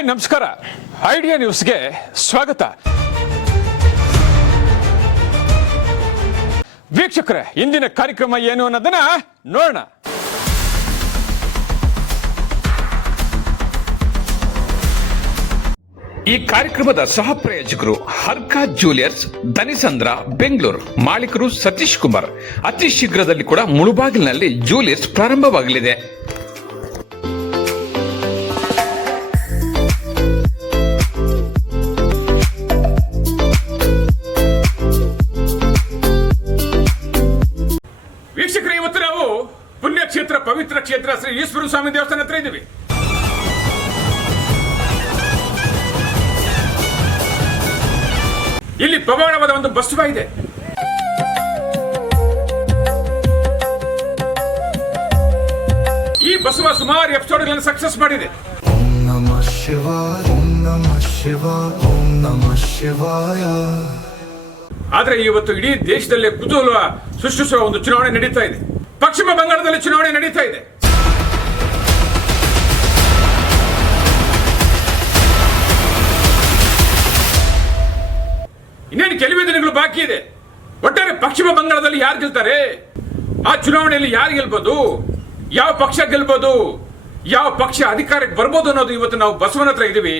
Hi ನಮಸ್ಕಾರ. Idea ನ್ಯೂಸ್ಗೆ ಸ್ವಾಗತ. ವೀಕ್ಷಕರೇ, ಇಂದಿನ ಕಾರ್ಯಕ್ರಮ ಏನು ಅನ್ನೋದನ್ನ ನೋಡೋಣ. ಈ ಕಾರ್ಯಕ್ರಮದ ಸಹ ಪ್ರಾಯೋಜಕರು ಹರ್ಕಾ ಜ್ಯುವೆಲರ್ಸ್, ದನಿಸಂದ್ರ, ಬೆಂಗಳೂರು. ಮಾಲೀಕರು ಸತೀಶ್ ಕುಮಾರ್. ಅತಿ ಶೀಘ್ರದಲ್ಲಿ ಕೂಡ ಮುಳುಬಾಗಿಲಿನಲ್ಲಿ ಜ್ಯುವೆಲರ್ಸ್ ಪ್ರಾರಂಭವಾಗಲಿದೆ. ವೀಕ್ಷಕರೇ, ಇವತ್ತು ನಾವು ಪುಣ್ಯಕ್ಷೇತ್ರ, ಪವಿತ್ರ ಕ್ಷೇತ್ರ ಶ್ರೀ ಈಶ್ವರ ಸ್ವಾಮಿ ದೇವಸ್ಥಾನ ಹತ್ರ ಇದ್ದೀವಿ. ಇಲ್ಲಿ ಪ್ರಬಲವಾದ ಒಂದು ಬಸವ ಇದೆ. ಈ ಬಸವ ಸುಮಾರು ಎಪಿಸೋಡ್ಗಳನ್ನು ಸಕ್ಸಸ್ ಮಾಡಿದೆ. ಓಂ ನಮಃ ಶಿವಾಯ, ಓಂ ನಮಃ ಶಿವಾಯ, ಓಂ ನಮಃ ಶಿವಾಯ. ಆದ್ರೆ ಇವತ್ತು ಇಡೀ ದೇಶದಲ್ಲಿ ಕುತೂಹಲ ಸೃಷ್ಟಿಸುವ ಒಂದು ಚುನಾವಣೆ ನಡೀತಾ ಇದೆ. ಪಶ್ಚಿಮ ಬಂಗಾಳದಲ್ಲಿ ಚುನಾವಣೆ ನಡೀತಾ ಇದೆ. ಇನ್ನೇನು ಕೆಲವೇ ದಿನಗಳು ಬಾಕಿ ಇದೆ. ಒಟ್ಟಾರೆ ಪಶ್ಚಿಮ ಬಂಗಾಳದಲ್ಲಿ ಯಾರು ಗೆಲ್ತಾರೆ, ಆ ಚುನಾವಣೆಯಲ್ಲಿ ಯಾರು ಗೆಲ್ಬಹುದು, ಯಾವ ಪಕ್ಷ ಗೆಲ್ಬಹುದು, ಯಾವ ಪಕ್ಷ ಅಧಿಕಾರಕ್ಕೆ ಬರ್ಬೋದು ಅನ್ನೋದು ಇವತ್ತು ನಾವು ಬಸವನ ಹತ್ರ ಇದ್ದೀವಿ.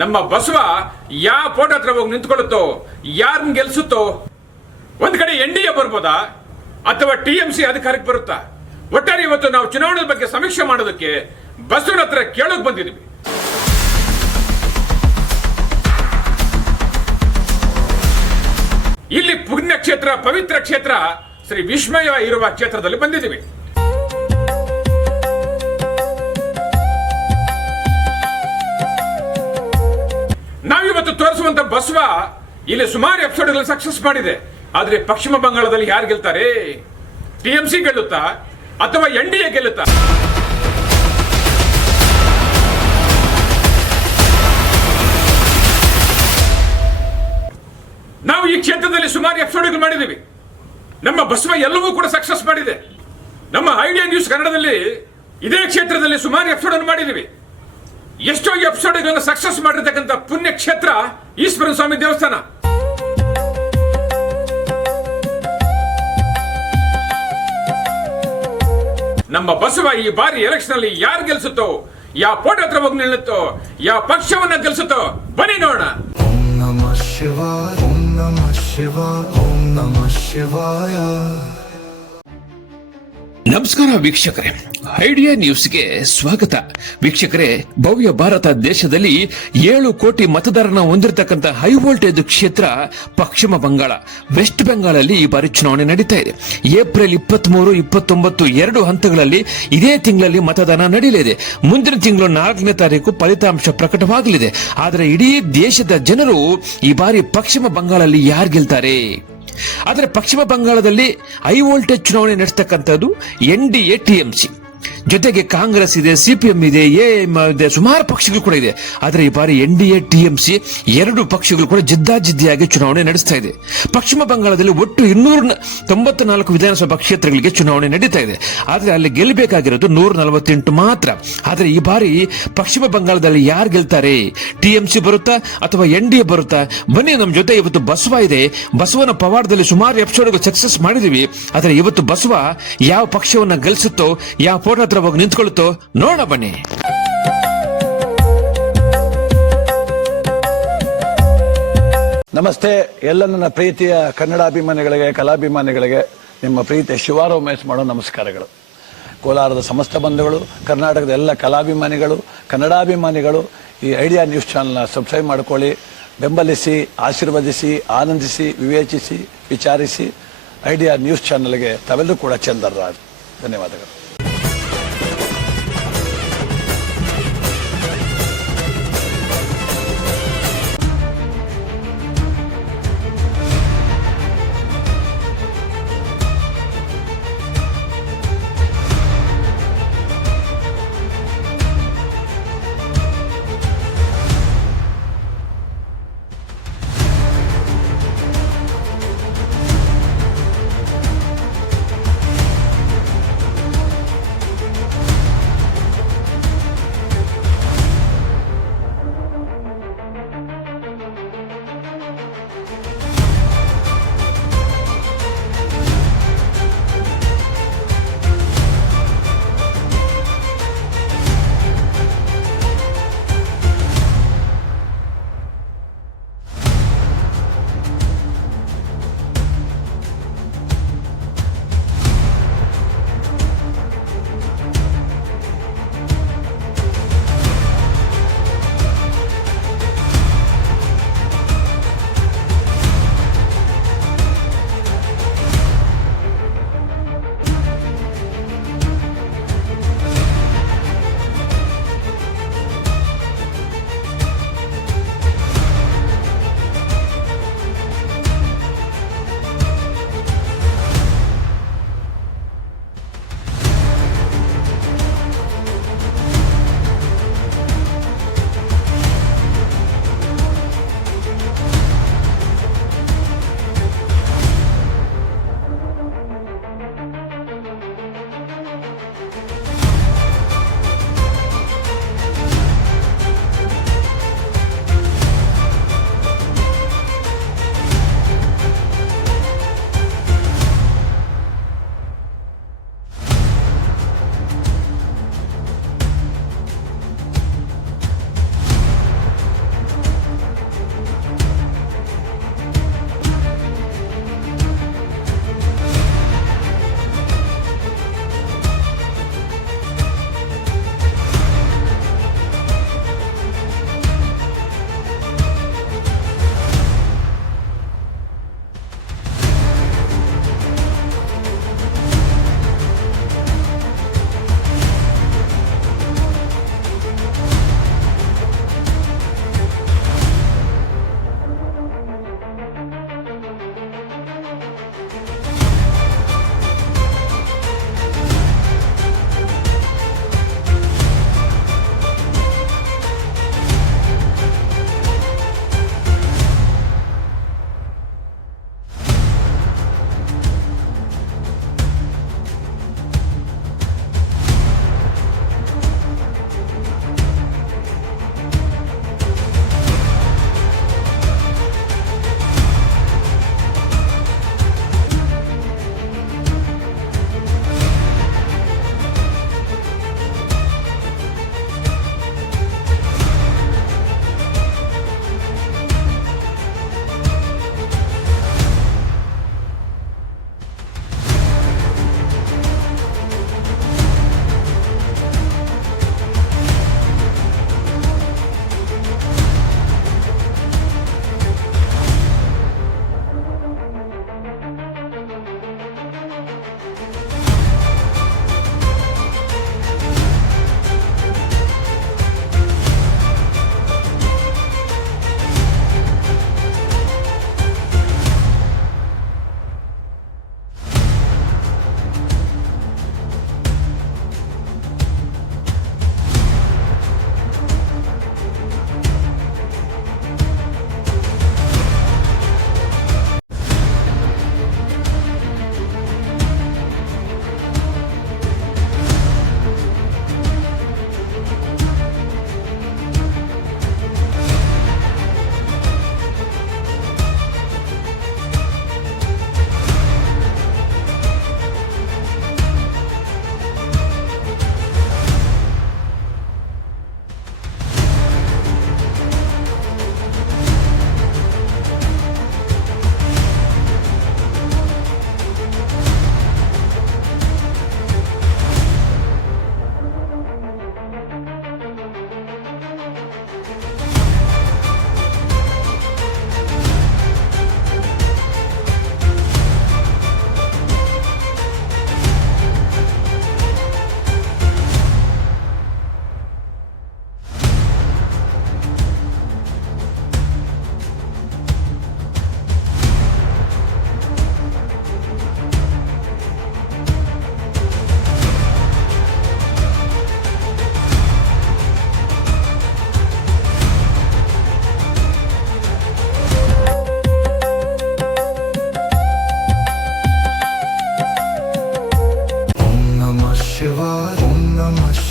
ನಮ್ಮ ಬಸವ ಯಾವ ಫೋಟೋ ಹತ್ರ ಹೋಗಿ ನಿಂತ್ಕೊಳ್ಳುತ್ತೋ, ಯಾರನ್ನ ಗೆಲ್ಸುತ್ತೋ, ಒಂದ್ ಕಡೆ NDA ಬರ್ಬೋದಾ ಅಥವಾ TMC ಅಧಿಕಾರಕ್ಕೆ ಬರುತ್ತಾ? ಒಟ್ಟಾರೆ ಇವತ್ತು ನಾವು ಚುನಾವಣೆ ಬಗ್ಗೆ ಸಮೀಕ್ಷೆ ಮಾಡೋದಕ್ಕೆ ಬಸವನ ಹತ್ರ ಕೇಳೋಕೆ ಬಂದಿದ್ದೀವಿ. ಇಲ್ಲಿ ಪುಣ್ಯಕ್ಷೇತ್ರ, ಪವಿತ್ರ ಕ್ಷೇತ್ರ ಶ್ರೀ ವಿಸ್ಮಯ ಇರುವ ಕ್ಷೇತ್ರದಲ್ಲಿ ಬಂದಿದ್ದೀವಿ. ನಾವಿವತ್ತು ತೋರಿಸುವಂತ ಬಸವ ಇಲ್ಲಿ ಸುಮಾರು ಎಪಿಸೋಡ್ಗಳು ಸಕ್ಸಸ್ ಮಾಡಿದೆ. ಆದ್ರೆ ಪಶ್ಚಿಮ ಬಂಗಾಳದಲ್ಲಿ ಯಾರು ಗೆಲ್ತಾರೆ? TMC ಗೆಲ್ಲುತ್ತಾ ಅಥವಾ NDA ಗೆಲ್ಲುತ್ತಾ? ನಾವು ಈ ಕ್ಷೇತ್ರದಲ್ಲಿ ಸುಮಾರು ಎಪಿಸೋಡ್ಗಳು ಮಾಡಿದ್ದೀವಿ. ನಮ್ಮ ಬಸವ ಎಲ್ಲವೂ ಕೂಡ ಸಕ್ಸಸ್ ಮಾಡಿದೆ. ನಮ್ಮ ಐಡಿಯಾ ನ್ಯೂಸ್ ಕನ್ನಡದಲ್ಲಿ ಇದೇ ಕ್ಷೇತ್ರದಲ್ಲಿ ಸುಮಾರು ಎಪಿಸೋಡ್ ಮಾಡಿದ್ದೀವಿ. ಎಷ್ಟೋ ಎಪಿಸೋಡ್ಗಳನ್ನು ಸಕ್ಸಸ್ ಮಾಡಿರ್ತಕ್ಕಂಥ ಪುಣ್ಯ ಕ್ಷೇತ್ರ ಈಶ್ವರ ಸ್ವಾಮಿ ದೇವಸ್ಥಾನ. ನಮ್ಮ ಬಸವ ಈ ಬಾರಿ ಎಲೆಕ್ಷನ್ ಅಲ್ಲಿ ಯಾರು ಗೆಲ್ಸುತ್ತೋ, ಯಾವ ಫೋಟೋ ಹತ್ರ ಹೋಗಿ ನಿಲ್ಲುತ್ತೋ, ಯಾವ ಪಕ್ಷವನ್ನ ಗೆಲ್ಸುತ್ತೋ, ಬನ್ನಿ ನೋಡೋಣ. ಓಂ ನಮಃ ಶಿವಾಯ, ಓಂ ನಮಃ ಶಿವಾಯ, ಓಂ ನಮಃ ಶಿವಾಯ. ನಮಸ್ಕಾರ ವೀಕ್ಷಕರೇ, ಐಡಿಯಾ ನ್ಯೂಸ್ಗೆ ಸ್ವಾಗತ. ವೀಕ್ಷಕರೇ, ಭವ್ಯ ಭಾರತ ದೇಶದಲ್ಲಿ 7 ಕೋಟಿ ಮತದಾರನ ಹೊಂದಿರತಕ್ಕಂಥ ಹೈ ವೋಲ್ಟೇಜ್ ಕ್ಷೇತ್ರ ಪಶ್ಚಿಮ ಬಂಗಾಳ. ವೆಸ್ಟ್ ಬೆಂಗಾಳಲ್ಲಿ ಈ ಬಾರಿ ಚುನಾವಣೆ ನಡೀತಾ ಇದೆ. ಏಪ್ರಿಲ್ 23, 29 2 ಹಂತಗಳಲ್ಲಿ ಇದೇ ತಿಂಗಳಲ್ಲಿ ಮತದಾನ ನಡೆಯಲಿದೆ. ಮುಂದಿನ ತಿಂಗಳು 4ನೇ ತಾರೀಕು ಫಲಿತಾಂಶ ಪ್ರಕಟವಾಗಲಿದೆ. ಆದರೆ ಇಡೀ ದೇಶದ ಜನರು ಈ ಬಾರಿ ಪಶ್ಚಿಮ ಬಂಗಾಳಲ್ಲಿ ಯಾರು ಗೆಲ್ತಾರೆ? ಆದರೆ ಪಶ್ಚಿಮ ಬಂಗಾಳದಲ್ಲಿ ಹೈ ವೋಲ್ಟೇಜ್ ಚುನಾವಣೆ ನಡೆಸತಕ್ಕಂಥದ್ದು NDA, TMC ಜೊತೆಗೆ ಕಾಂಗ್ರೆಸ್ ಇದೆ, CPM ಇದೆ, AM ಇದೆ, ಸುಮಾರು ಪಕ್ಷಗಳು ಕೂಡ ಇದೆ. ಆದರೆ ಈ ಬಾರಿ NDA, TMC 2 ಪಕ್ಷಗಳು ಕೂಡ ಜಿದ್ದಾಜಿದ್ದಿಯಾಗಿ ಚುನಾವಣೆ ನಡೆಸ್ತಾ ಇದೆ. ಪಶ್ಚಿಮ ಬಂಗಾಳದಲ್ಲಿ ಒಟ್ಟು 294 ವಿಧಾನಸಭಾ ಕ್ಷೇತ್ರಗಳಿಗೆ ಚುನಾವಣೆ ನಡೀತಾ ಇದೆ. ಆದರೆ ಅಲ್ಲಿ ಗೆಲ್ಲಬೇಕಾಗಿರೋದು 148 ಮಾತ್ರ. ಆದರೆ ಈ ಬಾರಿ ಪಶ್ಚಿಮ ಬಂಗಾಳದಲ್ಲಿ ಯಾರು ಗೆಲ್ತಾರೆ? TMC ಬರುತ್ತಾ ಅಥವಾ NDA ಬರುತ್ತಾ? ಬನ್ನಿ, ನಮ್ಮ ಜೊತೆ ಇವತ್ತು ಬಸವ ಇದೆ. ಬಸವನ ಪವಾಡದಲ್ಲಿ ಸುಮಾರು ಎಪಿಸೋಡ್ಗಳು ಸಕ್ಸಸ್ ಮಾಡಿದೀವಿ. ಆದರೆ ಇವತ್ತು ಬಸವ ಯಾವ ಪಕ್ಷವನ್ನ ಗೆಲ್ಸುತ್ತೋ, ಯಾವ ಫೋಟೋ ಹತ್ರ ಹೋಗಿ ನಿಂತ್ಕೊಳ್ಳುತ್ತೋ, ನೋಡ ಬನ್ನಿ. ನಮಸ್ತೆ ಎಲ್ಲ ನನ್ನ ಪ್ರೀತಿಯ ಕನ್ನಡಾಭಿಮಾನಿಗಳಿಗೆ, ಕಲಾಭಿಮಾನಿಗಳಿಗೆ ನಿಮ್ಮ ಪ್ರೀತಿಯ ಶಿವಾರೋಮೇಶ್ ಮಾಡೋ ನಮಸ್ಕಾರಗಳು. ಕೋಲಾರದ ಸಮಸ್ತ ಬಂಧುಗಳು, ಕರ್ನಾಟಕದ ಎಲ್ಲ ಕಲಾಭಿಮಾನಿಗಳು, ಕನ್ನಡಾಭಿಮಾನಿಗಳು ಈ ಐಡಿಯಾ ನ್ಯೂಸ್ ಚಾನಲ್ನ ಸಬ್ಸ್ಕ್ರೈಬ್ ಮಾಡ್ಕೊಳ್ಳಿ, ಬೆಂಬಲಿಸಿ, ಆಶೀರ್ವದಿಸಿ, ಆನಂದಿಸಿ, ವಿವೇಚಿಸಿ, ವಿಚಾರಿಸಿ. ಐಡಿಯಾ ನ್ಯೂಸ್ ಚಾನಲ್ಗೆ ತಾವೆಲ್ಲರೂ ಕೂಡ ಚಂದರ್ರಾಜ್. ಧನ್ಯವಾದಗಳು.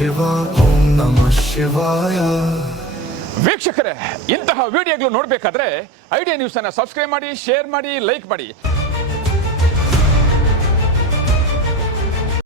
ಶಿವಾಯ ಓಂ ನಮಃ ಶಿವಾಯ. ವೀಕ್ಷಕರೇ, ಇಂತಹ ವಿಡಿಯೋಗಳು ನೋಡಬೇಕಾದ್ರೆ ಐಡಿಯಾ ನ್ಯೂಸ್ ಅನ್ನ ಸಬ್ಸ್ಕ್ರೈಬ್ ಮಾಡಿ, ಶೇರ್ ಮಾಡಿ, ಲೈಕ್ ಮಾಡಿ.